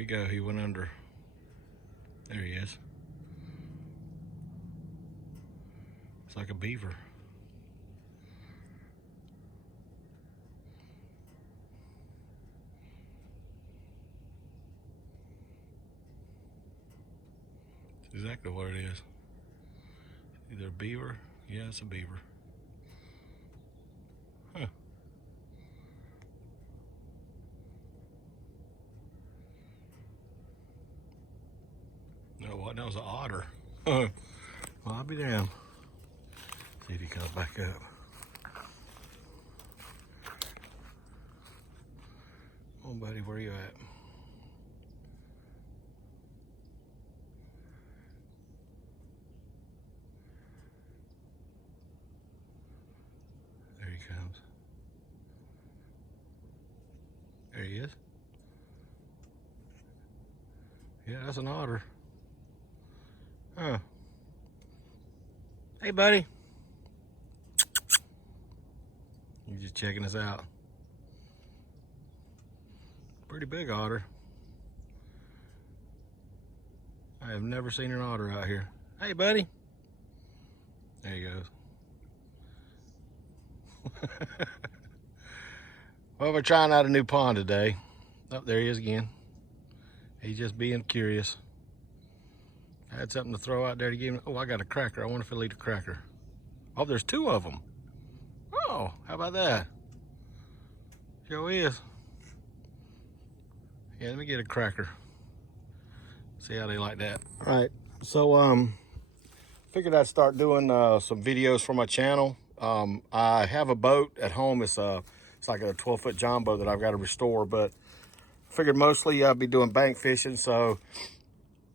Where'd he go? He went under. There he is. It's like a beaver. It's exactly what it is. Either a beaver. Yeah, it's a beaver. Huh. No, what? That was an otter. Well, I'll be damned. See if he comes back up. Oh, buddy, where you at? There he comes. There he is. Yeah, that's an otter. Huh. Hey, buddy. He's just checking us out. Pretty big otter. I have never seen an otter out here. Hey, buddy. There he goes. Well, we're trying out a new pond today. Oh, there he is again. He's just being curious. I had something to throw out there to give him. Oh, I got a cracker. I wonder if he'll eat a cracker. Oh, there's two of them. Oh, how about that? Sure is. Yeah, let me get a cracker. See how they like that. All right, so figured I'd start doing some videos for my channel. I have a boat at home. It's like a 12-foot John boat that I've got to restore, but figured mostly I'd be doing bank fishing. So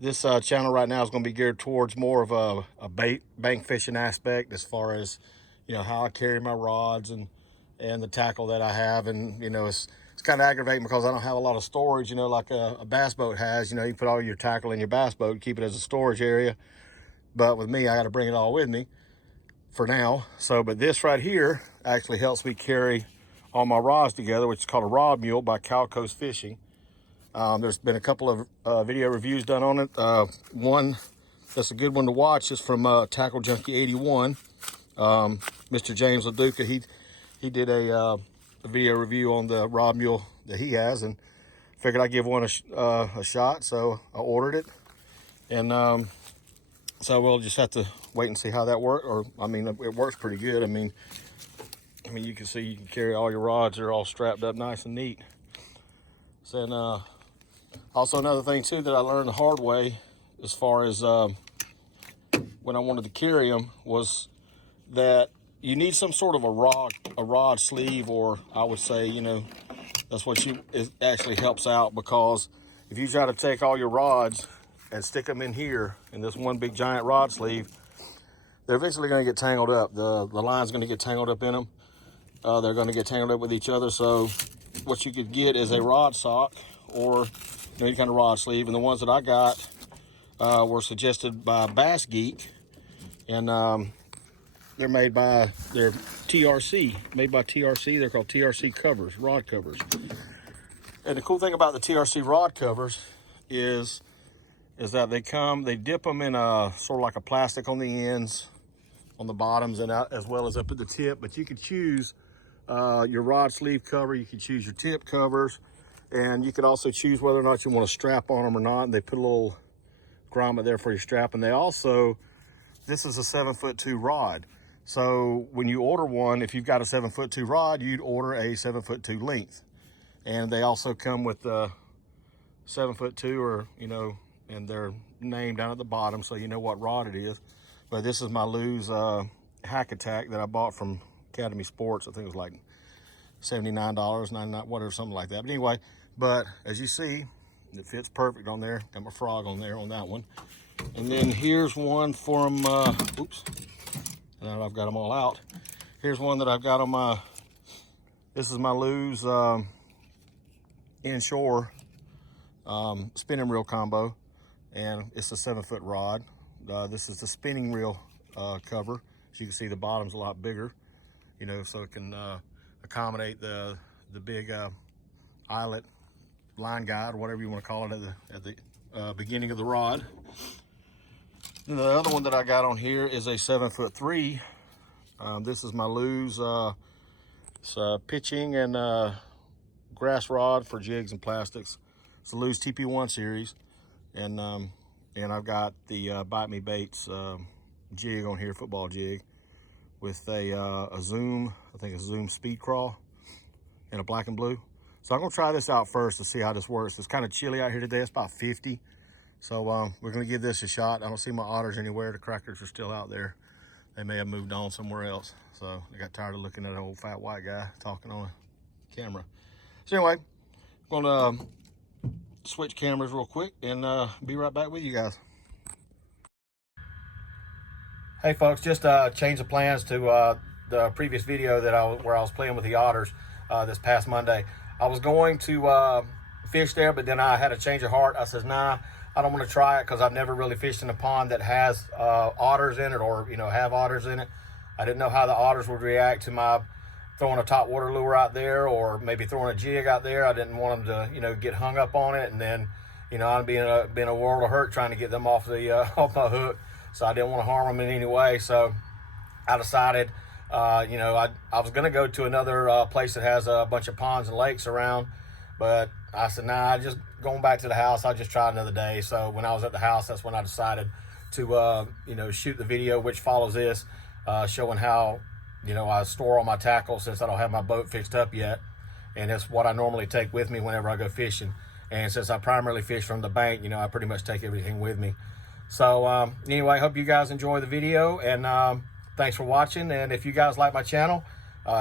this channel right now is going to be geared towards more of a bank fishing aspect, as far as, you know, how I carry my rods and the tackle that I have. And, you know, it's kind of aggravating because I don't have a lot of storage, you know, like a bass boat has. You know, you put all your tackle in your bass boat and keep it as a storage area. But with me, I got to bring it all with me for now. So, but this right here actually helps me carry all my rods together, which is called a rod mule by Cal Coast Fishing. There's been a couple of video reviews done on it. One that's a good one to watch is from Tackle Junkie 81. Mr. James LaDuca, he did a video review on the rod mule that he has, and figured I'd give one a shot, so I ordered it. And so we'll just have to wait and see how that works. Or, I mean, it works pretty good. I mean, you can see you can carry all your rods. They're all strapped up nice and neat. So, and also another thing too that I learned the hard way, as far as when I wanted to carry them, was that you need some sort of a rod sleeve, or I would say, you know, that's what it actually helps out, because if you try to take all your rods and stick them in here in this one big giant rod sleeve, they're eventually going to get tangled up. The line's going to get tangled up in them. They're going to get tangled up with each other. So what you could get is a rod sock, or, you know, any kind of rod sleeve. And the ones that I got were suggested by Bass Geek, and they're TRC, made by TRC. They're called TRC covers, rod covers. And the cool thing about the TRC rod covers is that they dip them in a sort of like a plastic on the ends, on the bottoms, and out, as well as up at the tip. But you can choose your rod sleeve cover, you can choose your tip covers, and you could also choose whether or not you want to strap on them or not. And they put a little grommet there for your strap. And they also, this is a 7'2" rod. So when you order one, if you've got a 7'2" rod, you'd order a 7'2" length. And they also come with the 7'2", or, you know, and their name down at the bottom, so you know what rod it is. But this is my Lew's Hack Attack that I bought from Academy Sports. I think it was like $79, 99, whatever, something like that. But anyway, but as you see, it fits perfect on there. Got my frog on there on that one. And then here's one from, oops, now I've got them all out. Here's one that I've got on my, this is my Lew's inshore spinning reel combo, and it's a 7-foot rod. This is the spinning reel cover. As you can see, the bottom's a lot bigger, you know, so it can accommodate the big eyelet line guide, whatever you want to call it, at the beginning of the rod. And the other one that I got on here is a 7'3". This is my Lew's pitching and grass rod for jigs and plastics. It's the Lew's TP1 series, and I've got the Bite Me Baits jig on here, football jig, with a Zoom, I think a Zoom speed crawl, and a black and blue. So I'm gonna try this out first to see how this works. It's kind of chilly out here today. It's about 50. So we're gonna give this a shot. I don't see my otters anywhere. The crackers are still out there. They may have moved on somewhere else. So I got tired of looking at an old fat white guy talking on a camera. So anyway, I'm gonna switch cameras real quick and be right back with you guys. Hey folks, just change of plans to the previous video that where I was playing with the otters this past Monday. I was going to fish there, but then I had a change of heart. I said, nah, I don't want to try it because I've never really fished in a pond that has otters in it, or have otters in it. I didn't know how the otters would react to my throwing a top water lure out there, or maybe throwing a jig out there. I didn't want them to get hung up on it, and then I'd be in a world of hurt trying to get them off the off my hook. So I didn't want to harm them in any way. So I decided, I was going to go to another place that has a bunch of ponds and lakes around, but I said, nah, just going back to the house, I'll just try another day. So when I was at the house, that's when I decided to, shoot the video, which follows this, showing how, I store all my tackle since I don't have my boat fixed up yet. And it's what I normally take with me whenever I go fishing. And since I primarily fish from the bank, I pretty much take everything with me. So anyway, I hope you guys enjoy the video, and thanks for watching. And if you guys like my channel,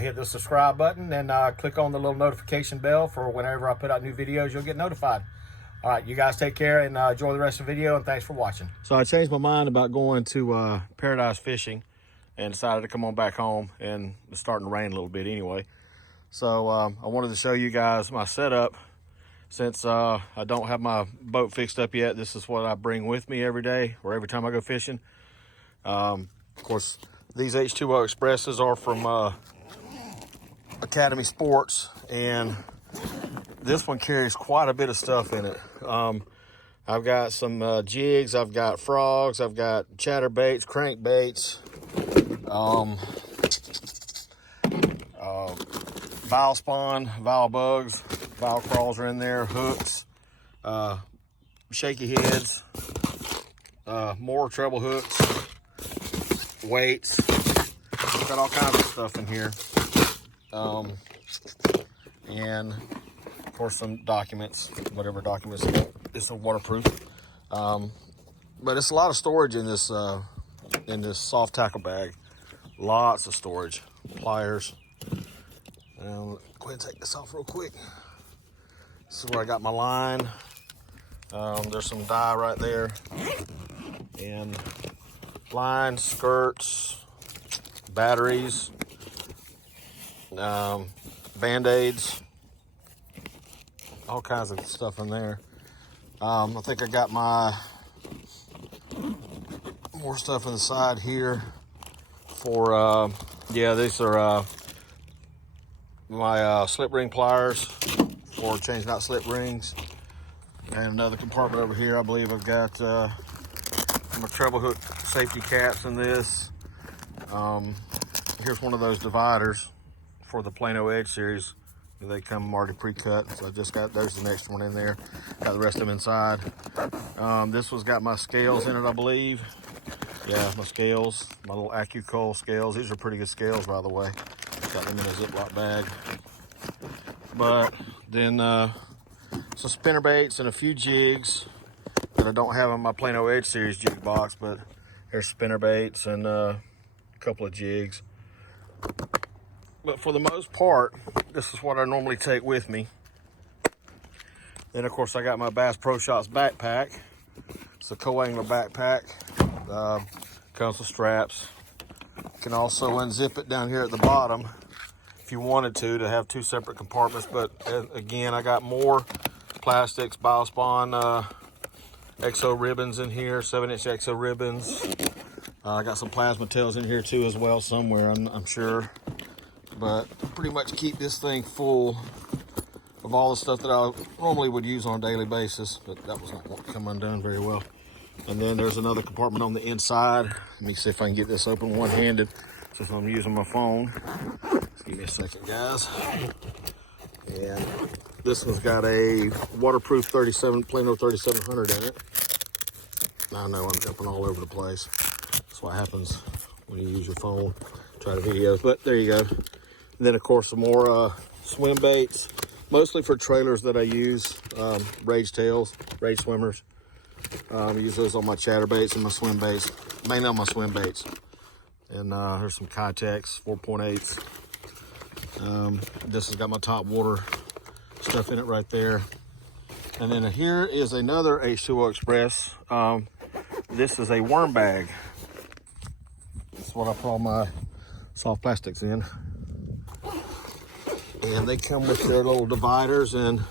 hit the subscribe button and click on the little notification bell for whenever I put out new videos, you'll get notified. All right, you guys take care and enjoy the rest of the video, and thanks for watching. So I changed my mind about going to Paradise Fishing and decided to come on back home, and it's starting to rain a little bit anyway. So I wanted to show you guys my setup. Since I don't have my boat fixed up yet, this is what I bring with me every day or every time I go fishing. Of course, these H2O Expresses are from Academy Sports, and this one carries quite a bit of stuff in it. I've got some jigs, I've got frogs, I've got chatterbaits, crankbaits, Vile spawn, Vile bugs, Vile crawls are in there, hooks, shaky heads, more treble hooks, weights. We've got all kinds of stuff in here. And of course some documents, whatever documents. It's a waterproof. But it's a lot of storage in this soft tackle bag. Lots of storage. Pliers. Go ahead and take this off real quick. This is where I got my line. There's some dye right there. And line, skirts, batteries, Band-Aids, all kinds of stuff in there. I think I got my more stuff on the side here for, these are my slip ring pliers for changing out slip rings. And another compartment over here, I believe I've got my treble hook safety caps in this. Here's one of those dividers for the Plano Edge series. They come already pre-cut, so I just got, there's the next one in there. Got the rest of them inside. This one's got my scales in it, I believe. Yeah, my scales, my little AccuCoal scales. These are pretty good scales, by the way. Got them in a Ziploc bag. But then some spinner baits and a few jigs that I don't have in my Plano Edge series jig box, but there's spinner baits and a couple of jigs. But for the most part, this is what I normally take with me. Then of course I got my Bass Pro Shots backpack. It's a co-angler backpack. Comes with straps. You can also unzip it down here at the bottom if you wanted to have two separate compartments. But again, I got more plastics, Biospawn XO ribbons in here, 7-inch XO ribbons. I got some plasma tails in here too as well somewhere, I'm sure. But pretty much keep this thing full of of all the stuff that I normally would use on a daily basis, but that was not going to come undone very well. And then there's another compartment on the inside. Let me see if I can get this open one-handed since I'm using my phone. Just give me a second, guys. And this one's got a waterproof Plano 3700 in it. I know I'm jumping all over the place. That's what happens when you use your phone, try to videos, but there you go. And then of course some more swim baits, mostly for trailers that I use, rage tails, rage swimmers. I use those on my chatterbaits and my swim baits, mainly on my swim baits. And there's some Kitex 4.8s. This has got my top water stuff in it right there. And then here is another H2O Express. This is a worm bag. That's what I put all my soft plastics in. And they come with their little dividers, and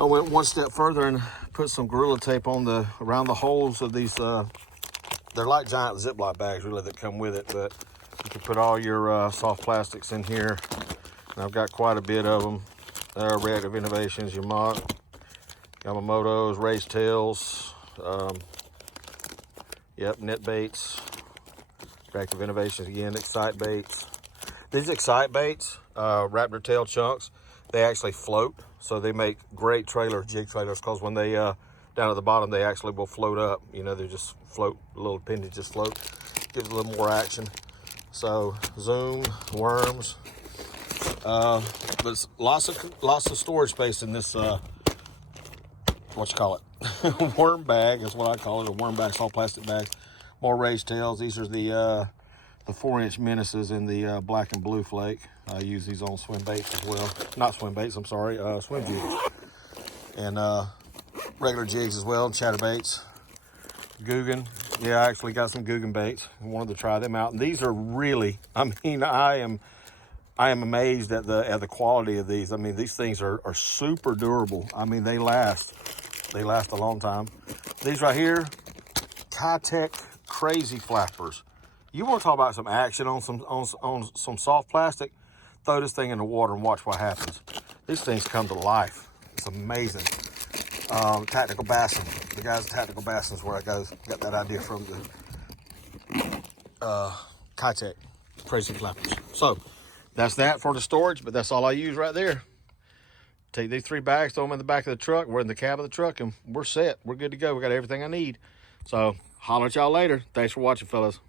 I went one step further and put some Gorilla Tape on around the holes of these. They're like giant Ziploc bags really that come with it, but you can put all your soft plastics in here. And I've got quite a bit of them. Reactive Innovations, Yamamoto's, Race Tails, net baits, Reactive Innovations again, Excite baits. These Excite baits, raptor tail chunks, they actually float, so they make great jig trailers, because when they down at the bottom, they actually will float up. You know, they just float, the little appendage just float, gives a little more action. So zoom, worms, but lots of storage space in this worm bag is what I call it, a worm bag, soft plastic bag. More rage tails. These are the 4-inch menaces in the black and blue flake. I use these on swim baits as well. Not swim baits, I'm sorry, swim jigs. And regular jigs as well, chatterbaits. Guggen. Yeah, I actually got some Guggen baits and wanted to try them out. And these are really, I am amazed at the quality of these. I mean, these things are super durable. I mean, they last a long time. These right here, Kitech Crazy Flappers. You want to talk about some action on some soft plastic? Throw this thing in the water and watch what happens. These things come to life. It's amazing. Tactical Bassin. The guys at Tactical Bassin is where I got that idea from, the Kitech Crazy Flappers. So that's that for the storage, but that's all I use right there. Take these 3 bags, throw them in the back of the truck. We're in the cab of the truck, and we're set. We're good to go. We got everything I need. So holler at y'all later. Thanks for watching, fellas.